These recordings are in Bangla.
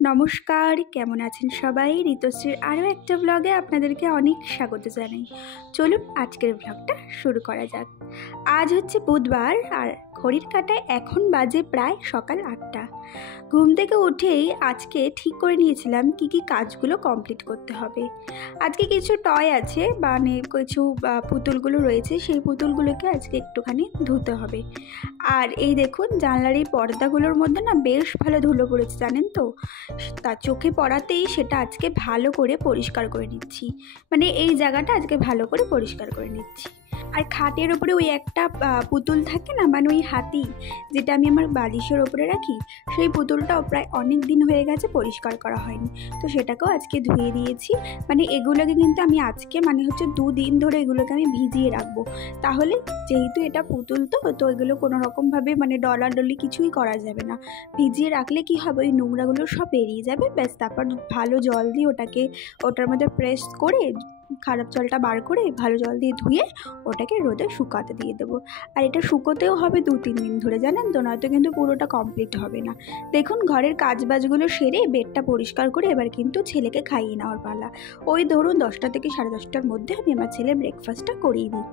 নমস্কার, কেমন আছেন সবাই? ঋতুশ্রীর আরও একটা ব্লগে আপনাদেরকে অনেক স্বাগত জানাই। চলুন আজকের ব্লগটা শুরু করা যাক। আজ হচ্ছে বুধবার আর ঘড়ির কাঁটায় এখন বাজে প্রায় সকাল 8টা। ঘুম থেকে উঠেই আজকে ঠিক করে নিয়েছিলাম কি কি কাজগুলো কমপ্লিট করতে হবে। আজকে কিছু টয় আছে, মানে কিছু পুতুলগুলো রয়েছে, সেই পুতুলগুলোকে আজকে একটুখানি ধুতে হবে। আর এই দেখুন, জানলার এই পর্দাগুলোর মধ্যে না বেশ ভালো ধুলো পড়েছে, জানেন তো। তার চোখে পড়াতেই সেটা আজকে ভালো করে পরিষ্কার করে নিচ্ছি, মানে এই জায়গাটা আজকে ভালো করে পরিষ্কার করে নিচ্ছি। আর খাটের ওপরে ওই একটা পুতুল থাকে না, মানে ওই হাতি, যেটা আমি আমার বালিশের ওপরে রাখি, সেই পুতুলটাও প্রায় অনেক দিন হয়ে গেছে পরিষ্কার করা হয়নি, তো সেটাকেও আজকে ধুয়ে দিয়েছি। মানে এগুলোকে কিন্তু আমি আজকে হচ্ছে 2 দিন ধরে এগুলোকে আমি ভিজিয়ে রাখবো। তাহলে যেহেতু এটা পুতুল তো এগুলো কোনো রকমভাবে ডলাডলি কিছুই করা যাবে না। ভিজিয়ে রাখলে কি হবে, ওই নোংরাগুলো সব বেরিয়ে যাবে, ব্যাস। তারপর ভালো জল দিয়ে ওটার মধ্যে প্রেস করে, খারাপ জলটা বার করে ভালো জল দিয়ে ধুয়ে ওটাকে রোদে শুকাতে দিয়ে দেবো। আর এটা শুকোতেও হবে 2-3 দিন ধরে, জানেন তো, নয়তো কিন্তু পুরোটা কমপ্লিট হবে না। দেখুন, ঘরের কাজবাজগুলো সেরে বেডটা পরিষ্কার করে এবার কিন্তু ছেলেকে খাইয়ে নেওয়ার পালা। ওই ধরুন 10টা থেকে 10:30টার মধ্যে আমি আমার ছেলের ব্রেকফাস্টটা করিয়ে দিই।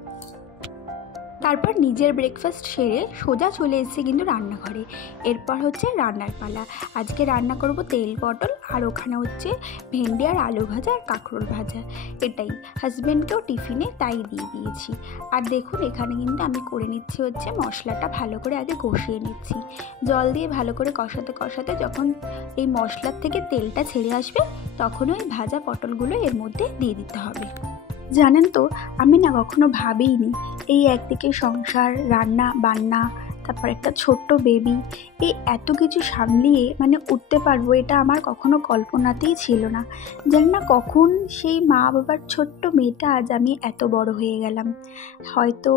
তারপর নিজের ব্রেকফাস্ট সেরে সোজা চলে এসেছি কিন্তু রান্নাঘরে। এরপর হচ্ছে রান্নার পালা। আজকে রান্না করব তেল পটল, আর ওখানে হচ্ছে ভেন্ডি আর আলু ভাজা আর কাঁকরোল ভাজা। এটাই হাজব্যান্ডকেও টিফিনে তাই দিয়ে দিয়েছি। আর দেখুন, এখানে কিন্তু আমি করে নিচ্ছি হচ্ছে মশলাটা ভালো করে আগে কষিয়ে নিচ্ছি। জল দিয়ে ভালো করে কষাতে কষাতে যখন এই মশলার থেকে তেলটা ছেড়ে আসবে, তখন ওই ভাজা পটলগুলো এর মধ্যে দিয়ে দিতে হবে। জানেন তো, আমি না কখনো ভাবিনি এই একদিকে সংসার, রান্না বান্না, তারপর একটা ছোট্ট বেবি, এই এত কিছু সামলিয়ে উঠতে পারবো, এটা আমার কখনো কল্পনাতেই ছিল না। জানি না কখন সেই মা বাবার ছোট্ট মেয়েটা আজ আমি এত বড় হয়ে গেলাম। হয়তো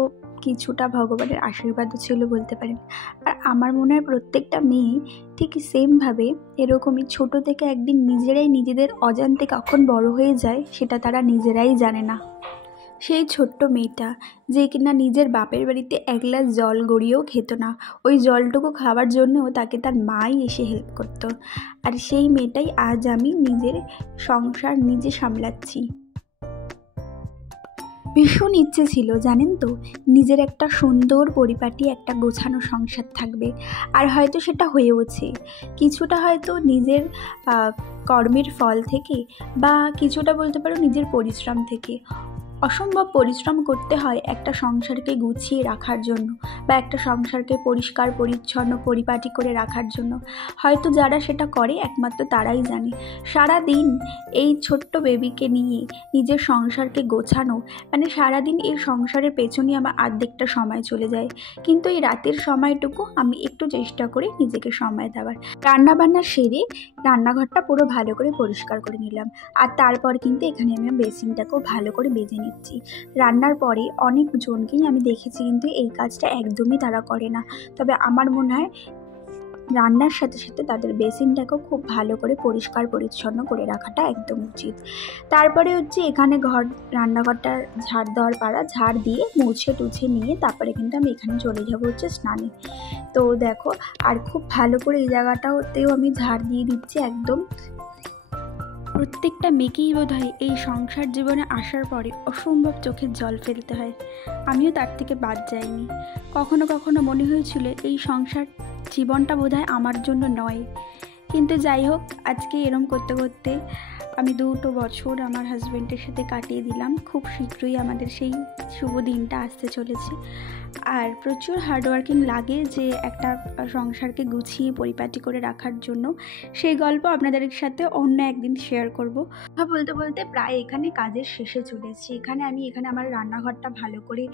কিছুটা ভগবানের আশীর্বাদও ছিল বলতে পারেন। আর আমার মনে হয় প্রত্যেকটা মেয়ে ঠিক সেমভাবে এরকমই ছোট থেকে একদিন নিজেরাই নিজেদের অজান্তে কখন বড় হয়ে যায় সেটা তারা নিজেরাই জানে না। সেই ছোট্ট মেয়েটা যে কিনা নিজের বাপের বাড়িতে 1 গ্লাস জল গড়িয়েও খেত না, ওই জলটুকু খাওয়ার জন্যও তাকে তার মাই এসে হেল্প করতো। আর সেই মেয়েটাই আজ আমি নিজের সংসার নিজে সামলাচ্ছি। ভীষণ ইচ্ছে ছিল, জানেন তো, নিজের একটা সুন্দর পরিপাটি একটা গোছানো সংসার থাকবে। আর হয়তো সেটা হয়েওছে, কিছুটা হয়তো নিজের কর্মের ফল থেকে, বা কিছুটা বলতে পারো নিজের পরিশ্রম থেকে। অসম্ভব পরিশ্রম করতে হয় একটা সংসারকে গুছিয়ে রাখার জন্য, বা একটা সংসারকে পরিষ্কার পরিচ্ছন্ন পরিপাটি করে রাখার জন্য। হয়তো যারা সেটা করে একমাত্র তারাই জানে। সারা দিন এই ছোট্ট বেবিকে নিয়ে নিজের সংসারকে গোছানো, সারাদিন এই সংসারের পেছনে আমার অর্ধেকটা সময় চলে যায়। কিন্তু এই রাতের সময়টুকু আমি একটু চেষ্টা করি নিজেকে সময় দেওয়ার। রান্নাবান্না সেরে রান্নাঘরটা পুরো ভালো করে পরিষ্কার করে নিলাম। আর তারপর কিন্তু এখানে আমি বেসিনটাকেও ভালো করে বেজে নিচ্ছি। রান্নার পরে অনেকজনকেই আমি দেখেছি কিন্তু এই কাজটা একদমই তারা করে না। তবে আমার মনে হয় রান্নার সাথে সাথে তাদের বেসিনটাকেও খুব ভালো করে পরিষ্কার পরিচ্ছন্ন করে রাখাটা একদম উচিত। তারপরে হচ্ছে এখানে রান্নাঘরটার ঝাড় দেওয়ার পাড়া, ঝাড় দিয়ে মুছে টুছে নিয়ে তারপরে কিন্তু আমি এখানে চলে যাবো হচ্ছে স্নানে। তো দেখো, আর খুব ভালো করে এই জায়গাটাতেও আমি ঝাড় দিয়ে দিচ্ছি একদম। প্রত্যেকটা মেয়েকেই বোধহয় এই সংসার জীবনে আসার পরে অসম্ভব চোখের জল ফেলতে হয়। আমিও তার থেকে বাদ যাইনি। কখনো কখনো মনে হয়েছিল এই সংসার জীবনটা বোধহয় আমার জন্য নয়। কিন্তু যাই হোক, আজকে এরম করতে করতে আমি 2 বছর আমার হাজব্যান্ডের সাথে কাটিয়ে দিলাম। খুব শীঘ্রই আমাদের সেই শুভ দিনটা আসতে চলেছে। আর প্রচুর হার্ডওয়ার্কিং লাগে যে একটা সংসারকে গুছিয়ে পরিপাটি করে রাখার জন্য। সেই গল্প আপনাদের সাথে অন্য একদিন শেয়ার করব। কথা বলতে বলতে প্রায় এখানে কাজের শেষে চলে এসেছি। এখানে আমার রান্নাঘরটা ভালো করে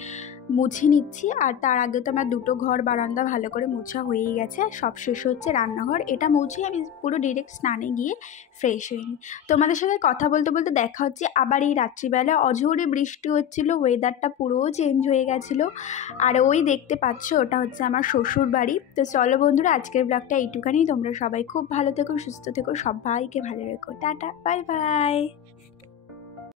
মুছে নিচ্ছি। আর তার আগে তো আমার 2 ঘর বারান্দা ভালো করে মোছা হয়েই গেছে। সব শেষ হচ্ছে রান্নাঘর, এটা মুছে আমি পুরো ডিরেক্ট স্নানে গিয়ে ফ্রেশ হয়ে নিই। তোমাদের সাথে কথা বলতে বলতে দেখা হচ্ছে আবার এই রাত্রিবেলা। অঝোরে বৃষ্টি হচ্ছিল, ওয়েদারটা পুরো চেঞ্জ হয়ে গেছিলো। আর ওই দেখতে পাচ্ছ, ওটা হচ্ছে আমার শ্বশুর বাড়ি। তো চলো বন্ধুরা, আজকের ব্লগটা এইটুখানি। তোমরা সবাই খুব ভালো থেকো, সুস্থ থেকো, সবাইকে ভালো রেখো। Tata, bye bye.